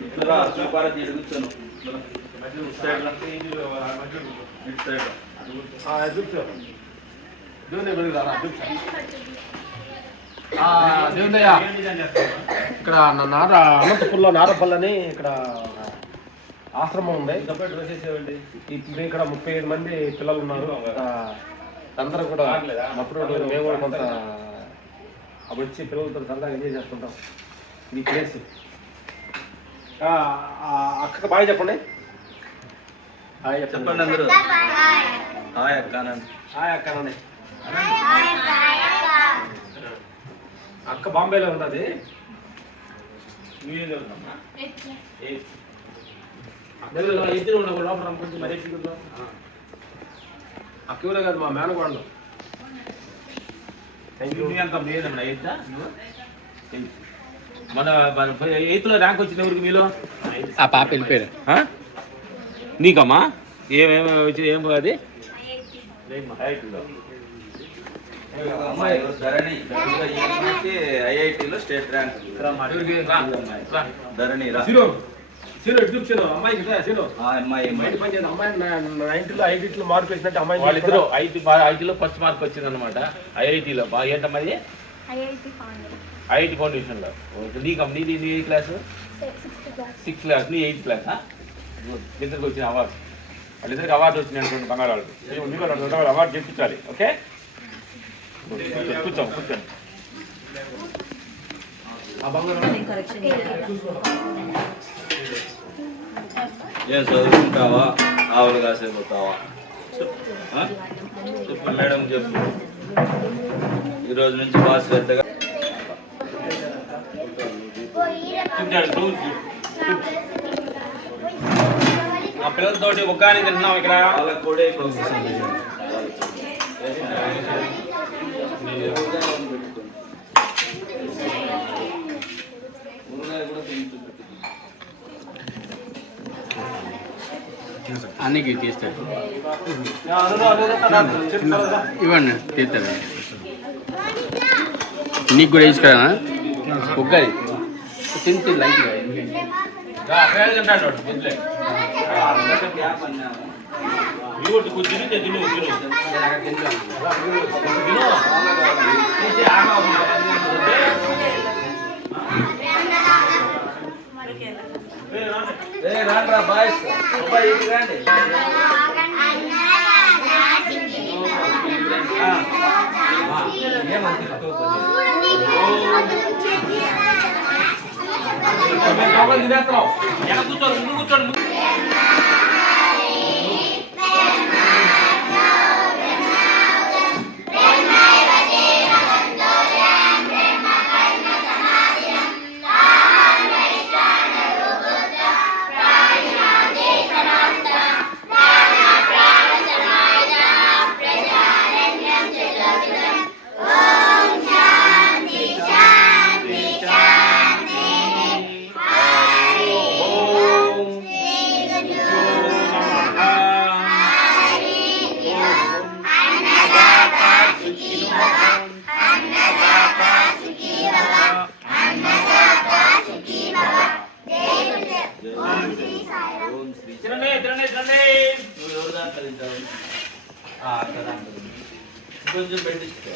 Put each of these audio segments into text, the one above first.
ఇక్కడ అనంతపురంలో నారపల్లని ఇక్కడ ఆశ్రమం ఉంది. ఇక్కడ 35 మంది పిల్లలు ఉన్నారు. అందరూ కూడా అప్పుడు మేము కూడా కొంత అప్పుడు వచ్చి పిల్లలతో సరదాగా ఎంజాయ్ చేస్తుంటాం. ఈ ప్లేస్ అక్కకి బాయ్ చెప్పండి. చెప్పండి అందరూ. హాయ్ అక్క. హాయ్ అక్కనండి. అక్క బాంబేలో ఉన్నది. అక్కూరే కాదు, మా మేనగోడలు. మన 8th ర్యాంక్ వచ్చిన ఎవరికి మీలో? ఆ పాప వెళ్ళిపోయారు. నీకమ్మా ఏమేమి వచ్చి ఏం అది ఐఐటీలో స్టేట్ ర్యాంక్. ధరణి మార్క్ వేసినట్టు అమ్మాయి వాళ్ళిద్దరు ఐటీలో ఫస్ట్ మార్క్ వచ్చింది అనమాట. ఐఐటీలో ఏంటమ్మా ఐఐటి ఫౌండేషన్ లో. నీది నీ క్లాసు 6th క్లాస్, నీ 8th క్లాస్. ఇద్దరికి వచ్చిన అవార్డు, వాళ్ళిద్దరికి అవార్డు వచ్చింది అనుకోండి. బంగారు వాళ్ళు అవార్డు చెప్పించాలి. ఓకే, కూర్చోండి. ఏం చదువుకుంటావా, ఆవులు కాసేపోతావా? చెప్పు మేడం, చెప్పు. ఈరోజు నుంచి బాగా శ్రద్ధగా ఆ పిల్లలతోటి ఒక్కని తింటున్నాం ఇక్కడ. అన్నీ తీస్తాడు. ఇవ్వండి, తీస్తాడు. నీకు కూడా వేసుకోరా ఒక్కరి తింటే లైట్ కూర్చోండి. కొంచెం పెట్టించుకో.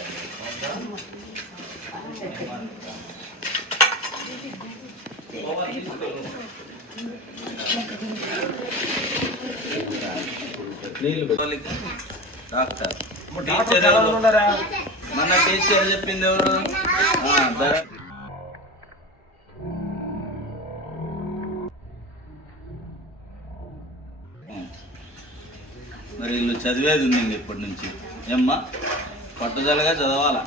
డాక్టర్ మన టీచర్ చెప్పింది ఎవరు? మరి వీళ్ళు చదివేది ఉంది ఇప్పటి నుంచి. ఏమ్మా, పట్టుదలగా చదవాలా.